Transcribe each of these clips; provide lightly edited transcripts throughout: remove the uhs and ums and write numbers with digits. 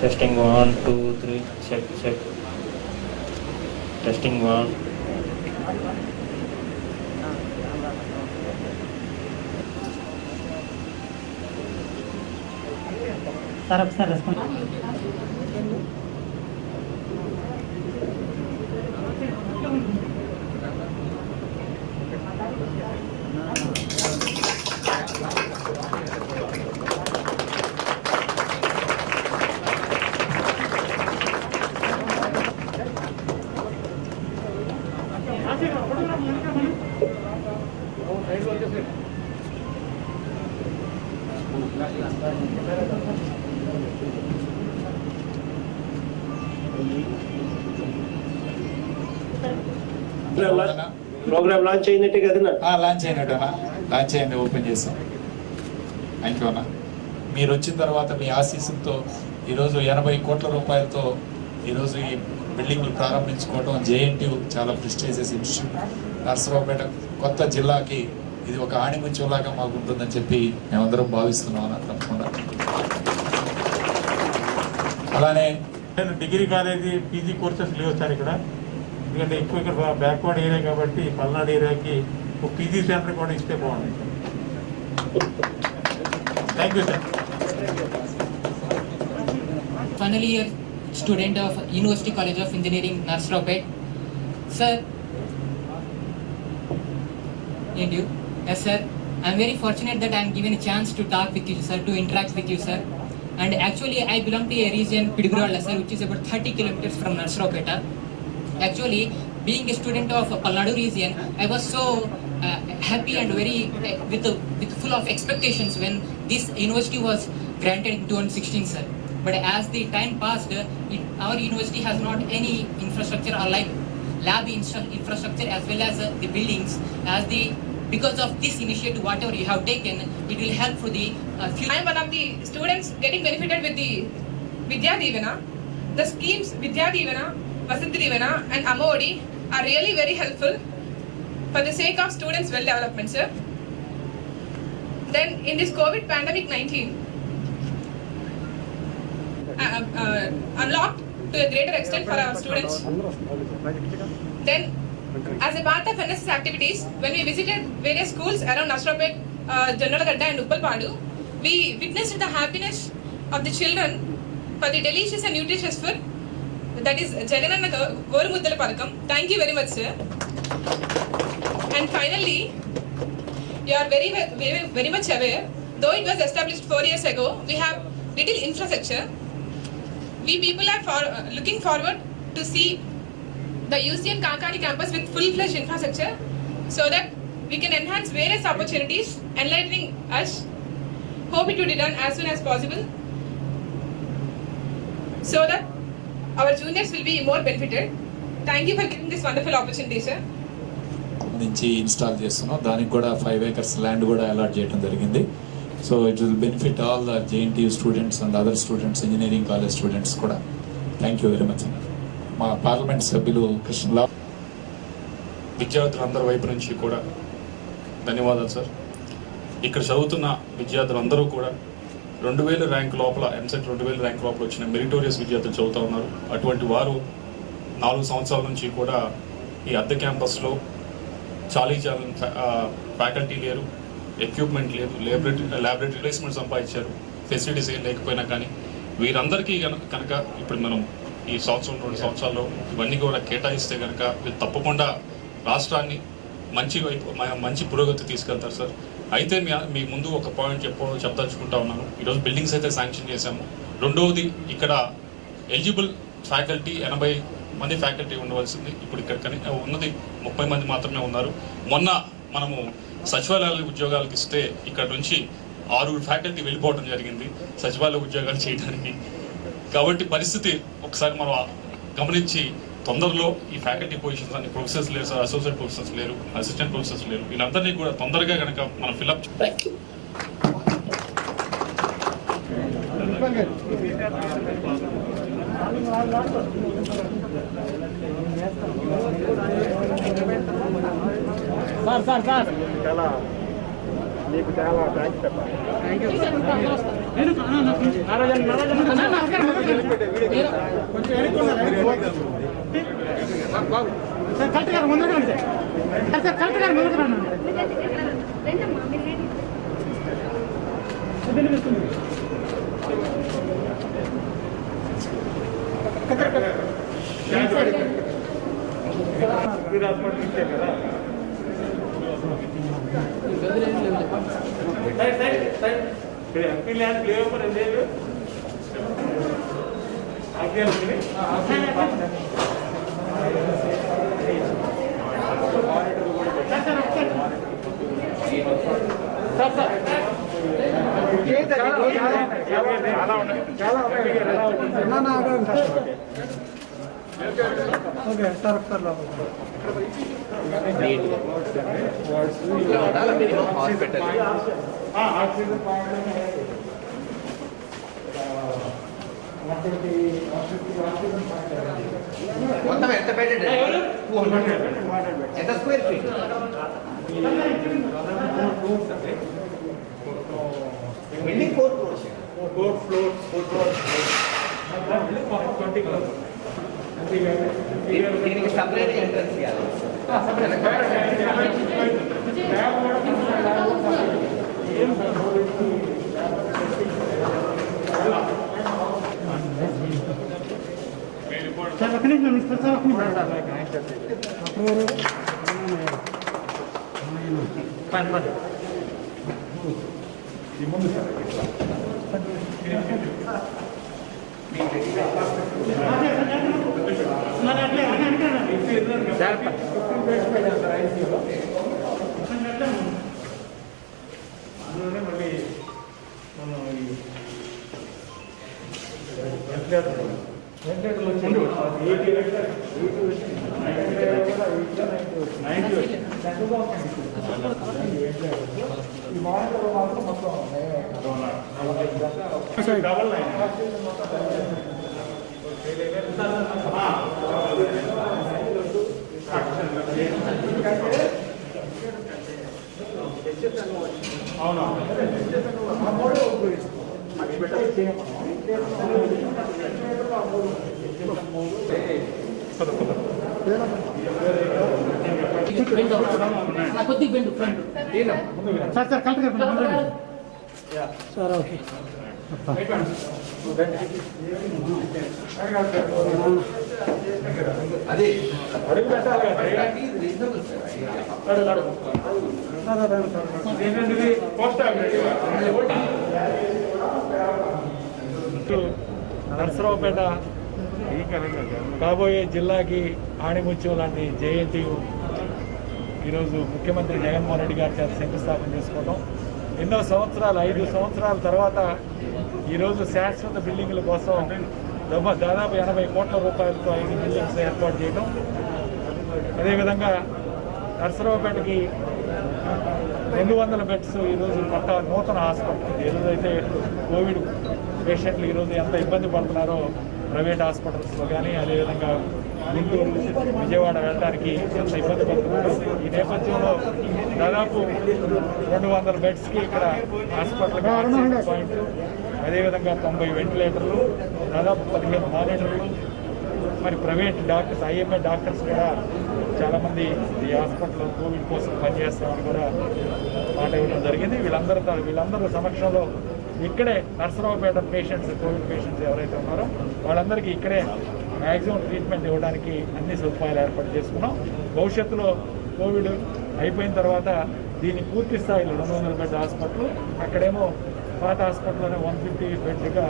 Testing 1 2 3 check. Testing 1. Sir, respond. Program launch అయినట్టే కదన్నా? Launch అయినట్టనా? లాంచ్ అయింది, ఓపెన్ చేసాం. థ్యాంక్ యూ అన్న. మీరు వచ్చిన తర్వాత మీ ఆశీస్సులతో ఈరోజు 80 కోట్ల రూపాయలతో ఈరోజు ఈ బిల్డింగ్లు ప్రారంభించుకోవడం, జేఎన్టీయూ చాలా ప్రెస్టీజియస్ ఇన్స్టిట్యూట్, నర్సరావుపేట కొత్త జిల్లాకి ఇది ఒక ఆణిముత్యంలాగా మాకు ఉంటుందని చెప్పి మేమందరం భావిస్తున్నాం అన్న. తప్పకుండా అలానే డిగ్రీ కాలేజీ పీజీ కోర్సెస్ లేవు సార్ ఇక్కడ, ఎందుకంటే ఎక్కువ ఇక్కడ బ్యాక్వర్డ్ ఏరియా కాబట్టి పల్నాడు ఏరియాకి ఒక పీజీ సెంటర్ కూడా ఇస్తే బాగుంది. Thank you sir. Final year student of University College of Engineering, Narsaraopet. Sir, and you? Yes sir, I am very fortunate that I am given a chance to talk with you sir, to interact with you sir. And actually I belong to a region Pidiguralla sir, which is about 30 kilometers from Narsaraopeta. Actually being a student of Palnadu region, I was so happy and very with full of expectations when this university was granted in 2016 sir. But as the time passed, our university has not any infrastructure or like lab infrastructure as well as the buildings. Because of this initiative, whatever you have taken, it will help for the future. I am one of the students getting benefited with the Vidya Divana. The schemes Vidya Divana, Vasudha Divana and Amodi are really very helpful for the sake of students' well development, sir. Then in this COVID pandemic 19, unlocked to a greater extent for our students. Then as a part of NSS activities, when we visited various schools around Narsaraopet, Jannalagadda and Uppalpadu, we witnessed the happiness of the children for the delicious and nutritious food, that is Jagananna Goru Muddala Padakam. Thank you very much sir. And finally, you are very much aware, though it was established 4 years ago, we have little infrastructure. We people are looking forward to see the UCN Kankani campus with full-fledged infrastructure so that we can enhance various opportunities, enlightening us. Hope it will be done as soon as possible so that our juniors will be more benefited. Thank you for giving this wonderful opportunity, sir. నుంచి install చేస్తున్నాం, దానికి కూడా 5 acres land కూడా allot చేయడం జరిగింది. So it will benefit all the JNTU students and other students, engineering college students కూడా. Thank you very much. మా parliament సభ్యులు కృష్ణరావు, విద్యార్థులందరి వైపు నుంచి కూడా ధన్యవాదాలు సార్. ఇక్కడ చదువుతున్న విద్యార్థులందరూ కూడా 2000 ర్యాంక్ లోపల, ఎంసెట్ 2000 ర్యాంక్ లోపల వచ్చిన మెరిటోరియస్ విద్యార్థులు చదువుతూ ఉన్నారు. అటువంటి వారు 4 సంవత్సరాల నుంచి కూడా ఈ అద్దె క్యాంపస్లో చాలీ ఫ్యాకల్టీ లేరు, ఎక్విప్మెంట్ లేదు, ల్యాబొరేటరీ ప్లేస్మెంట్ సంపాదించారు, ఫెసిలిటీస్ ఏం లేకపోయినా కానీ వీరందరికీ కనుక ఇప్పుడు మనం ఈ సంవత్సరం 2 సంవత్సరాల్లో ఇవన్నీ కూడా కేటాయిస్తే కనుక వీళ్ళు తప్పకుండా రాష్ట్రాన్ని మంచి పురోగతి తీసుకెళ్తారు సార్. అయితే మీ ముందు ఒక పాయింట్ చెప్పదలుచుకుంటా ఉన్నాను. ఈరోజు బిల్డింగ్స్ అయితే శాంక్షన్ చేశాము. రెండవది, ఇక్కడ ఎలిజిబుల్ ఫ్యాకల్టీ 80 మంది ఫ్యాకల్టీ ఉండవలసింది. ఇప్పుడు ఇక్కడ ఉన్నది 30 మంది మాత్రమే ఉన్నారు. మొన్న మనము సచివాలయాల ఉద్యోగాలకు ఇస్తే ఇక్కడ నుంచి 6 ఫ్యాకల్టీ వెళ్ళిపోవడం జరిగింది సచివాలయ ఉద్యోగాలు చేయడానికి. కాబట్టి పరిస్థితి ఒకసారి మనం గమనించి తొందరలో ఈ ఫ్యాకల్టీ పొజిషన్స్ అన్ని ప్రొఫెసర్స్ లేరు సార్, అసోసియేట్ ప్రొఫెసర్స్ లేరు, అసిస్టెంట్ ప్రొఫెసర్స్ లేరు, వీళ్ళందరినీ కూడా తొందరగా కనుక మనం ఫిల్అప్. సార్ మీకు చాలా థ్యాంక్స్ చెప్పాలి. కలెక్టర్ గారు ముందుకు రండి సార్, కలెక్టర్ గారు ముందుకు రండి. ఓకే సార్ ఒకసారి మొత్తం ఎంత బెడ్ ఎంత square feet? Building 4 floors. 4 floors. 4 floors. దీనికి సపరేట్ ఎంట్రన్స్ ఇవ్వాలి. సార్ ఒక నిమిషం సార్, ఒక నిమిషం సార్ సార్ కలెక్టర్ గారు సార్ ఓకే అది అడుగు పెట్టాలి. నర్సరావుపేట కాబోయే జిల్లాకి ఆణిముత్యం లాంటి జేఎన్టీయు ఈరోజు ముఖ్యమంత్రి జగన్మోహన్ రెడ్డి గారి చేత శంకుస్థాపన చేసుకోవడం, ఎన్నో సంవత్సరాలు 5 సంవత్సరాల తర్వాత ఈరోజు శాశ్వత బిల్డింగ్ల కోసం దాదాపు 80 కోట్ల రూపాయలతో 5 బిల్డింగ్స్ ఏర్పాటు చేయడం. అదేవిధంగా నర్సరావుపేటకి 200 బెడ్స్ ఈరోజు నూతన హాస్పిటల్. ఈరోజు అయితే కోవిడ్ పేషెంట్లు ఈరోజు ఎంత ఇబ్బంది పడుతున్నారో ప్రైవేట్ హాస్పిటల్స్లో కానీ అదేవిధంగా గుంటూరు విజయవాడ వెళ్ళడానికి ఎంత ఇబ్బంది పడుతున్నారు. ఈ నేపథ్యంలో దాదాపు 200 బెడ్స్కి ఇక్కడ హాస్పిటల్గా పాయింట్, అదేవిధంగా 90 వెంటిలేటర్లు, దాదాపు 15 మానిటర్లు, మరి ప్రైవేట్ డాక్టర్స్ ఐఎంఏ డాక్టర్స్ కూడా చాలామంది ఈ హాస్పిటల్లో కోవిడ్ కోసం పనిచేస్తామని కూడా మాట ఇవ్వడం జరిగింది. వీళ్ళందరూ సమక్షంలో ఇక్కడే నర్సరావుపేట పేషెంట్స్, కోవిడ్ పేషెంట్స్ ఎవరైతే ఉన్నారో వాళ్ళందరికీ ఇక్కడే మ్యాక్సిమం ట్రీట్మెంట్ ఇవ్వడానికి అన్ని సదుపాయాలు ఏర్పాటు చేసుకున్నాం. భవిష్యత్తులో కోవిడ్ అయిపోయిన తర్వాత దీన్ని పూర్తి స్థాయిలో 200 బెడ్ హాస్పిటల్, అక్కడేమో పాత హాస్పిటల్లోనే 150 బెడ్గా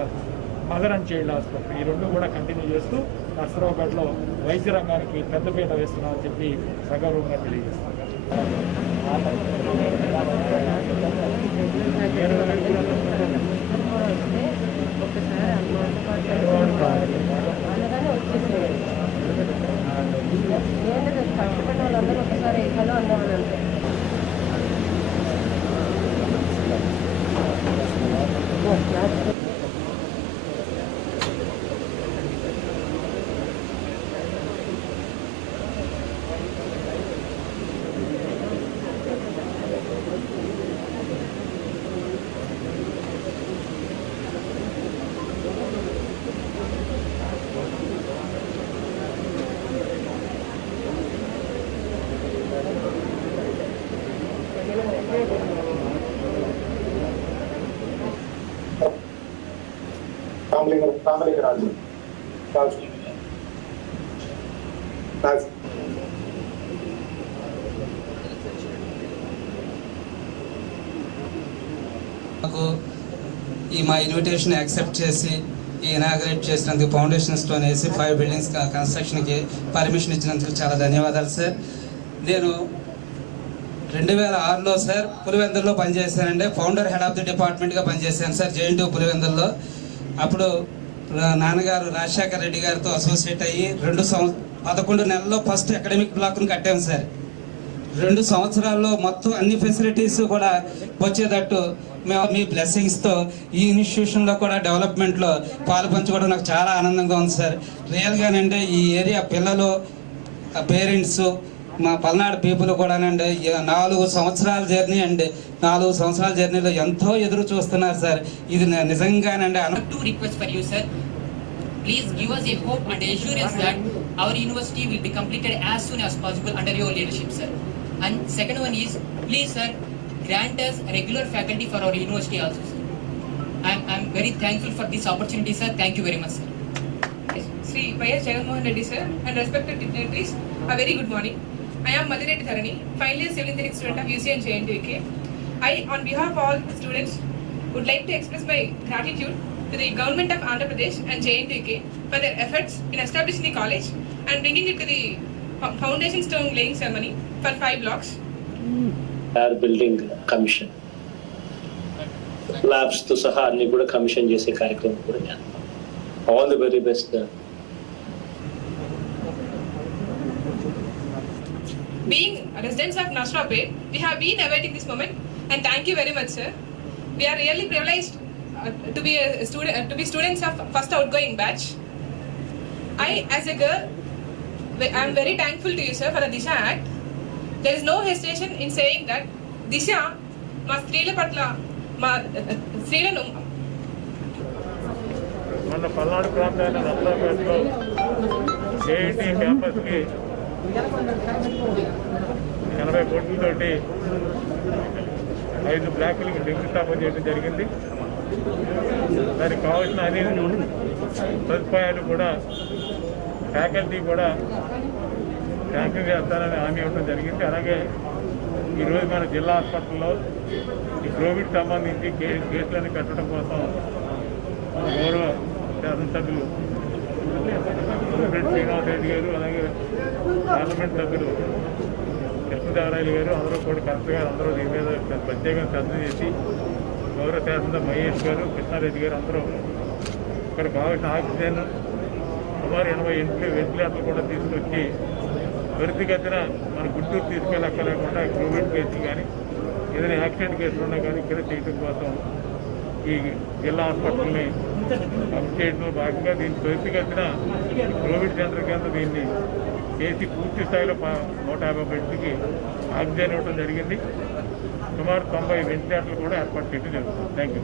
మదర్ అండ్ చైల్డ్ హాస్పిటల్, ఈ రెండు కూడా కంటిన్యూ చేస్తూ నర్సరావుపేటలో వైద్య రంగానికి పెద్దపీట వేస్తున్నామని చెప్పి సగౌరవంగా తెలియజేస్తున్నాం. ఒకసారి హలో అన్నామని అంటే రాజు నాకు ఈ మా ఇన్విటేషన్ యాక్సెప్ట్ చేసి ఈ ఇనాగ్రేట్ చేసినందుకు ఫౌండేషన్ స్టోన్ వేసి 5 బిల్డింగ్స్ కన్స్ట్రక్షన్కి పర్మిషన్ ఇచ్చినందుకు చాలా ధన్యవాదాలు సార్. నేను 2006లో సార్ పులివెందుల్లో పనిచేశానండి. ఫౌండర్ హెడ్ ఆఫ్ ది డిపార్ట్మెంట్గా పనిచేశాను సార్ JNTU పులివెందుల్లో. అప్పుడు నాన్నగారు రాజశేఖర్ రెడ్డి గారితో అసోసియేట్ అయ్యి 11 నెలల్లో ఫస్ట్ అకాడమిక్ బ్లాక్ను కట్టాము సార్. 2 సంవత్సరాల్లో మొత్తం అన్ని ఫెసిలిటీస్ కూడా వచ్చేటట్టు మేము మీ బ్లెస్సింగ్స్తో ఈ ఇన్స్టిట్యూషన్లో కూడా డెవలప్మెంట్లో పాలు పంచుకోవడం నాకు చాలా ఆనందంగా ఉంది సార్. రియల్గానంటే ఈ ఏరియా పిల్లలు, పేరెంట్స్, మా పల్నాడు పీపుల్ కూడానండి 4 సంవత్సరాల జర్నీ అండి. 4 సంవత్సరాల జర్నీలో ఎంతో ఎదురు చూస్తున్నారు సార్. ఇది నిజంగానండి. Two requests for you, sir. Please give us a hope and assurance that our university will be completed as soon as possible under your leadership, sir. And second one is, please, sir, grant us regular faculty for our university also, sir. I'm very thankful for this opportunity, sir. Thank you very much, sir. Sri Y.S. Jaganmohan Reddy, sir, and respected dignitaries, a very good morning. I am Madhireddy Dharani, final year civil engineering student of UCN JNTU. I, on behalf of all students, would like to express my gratitude to the government of Andhra Pradesh and JNTU for their efforts in establishing the college and bringing it to the foundation stone laying ceremony for 5 blocks. Our building commission, labs to saha anni kuda commission chese కార్యక్రమం kuda cheyali. All the very best. Being residents of Nashwapet, we have been awaiting this moment, and thank you very much, sir. We are really privileged to be a student, to be students of first outgoing batch. I, as a girl, I am very thankful to you, sir, for the Disha Act. There is no hesitation in saying that Disha, ma Strila Patla, ma Strila మన పల్నాడు ప్రాంతాన్ని నర్సరావుపేటలో JNT క్యాంపస్కి 80 కోట్లతోటి 5 బ్లాకులకి శంకుస్థాపన చేయడం జరిగింది. దానికి కావాల్సిన అన్ని సదుపాయాలు కూడా ఫ్యాకల్టీ కూడా శాంక్షన్ చేస్తానని హామీ ఇవ్వడం జరిగింది. అలాగే ఈరోజు మన జిల్లా హాస్పిటల్లో ఈ కోవిడ్ సంబంధించి కేసులను కట్టడం కోసం గౌరవ శాసనసభ్యులు శ్రీనివాస్ రెడ్డి గారు, అలాగే పార్లమెంట్ సభ్యులు కృష్ణదేవరాయలు గారు అందరూ కూడా కలెక్టర్ గారు అందరూ దీని మీద ప్రత్యేకంగా శ్రద్ధ చేసి గౌరవ శాసనసభ మహేష్ గారు, కృష్ణారెడ్డి గారు అందరూ ఇక్కడ కావాల్సిన ఆక్సిజన్ సుమారు 80 వెంటిలేటర్లు కూడా తీసుకొచ్చి త్వరితగతిన మన గుంటూరు తీసుకెళ్ళక్కలేకుండా కోవిడ్ కేసులు కానీ ఏదైనా యాక్సిడెంట్ కేసులు ఉన్నా కానీ ఇక్కడ చేయడం కోసం ఈ జిల్లా హాస్పిటల్ని చేయడంలో భాగంగా దీన్ని త్వరితగతిన కోవిడ్ సెంటర్ కింద దీన్ని చేసి పూర్తి స్థాయిలో 150 బెడ్స్కి ఆక్సిజన్ ఇవ్వడం జరిగింది. సుమారు 90 వెంటిలేటర్లు కూడా ఏర్పాటు చేయడం జరుగుతుంది. Thank you.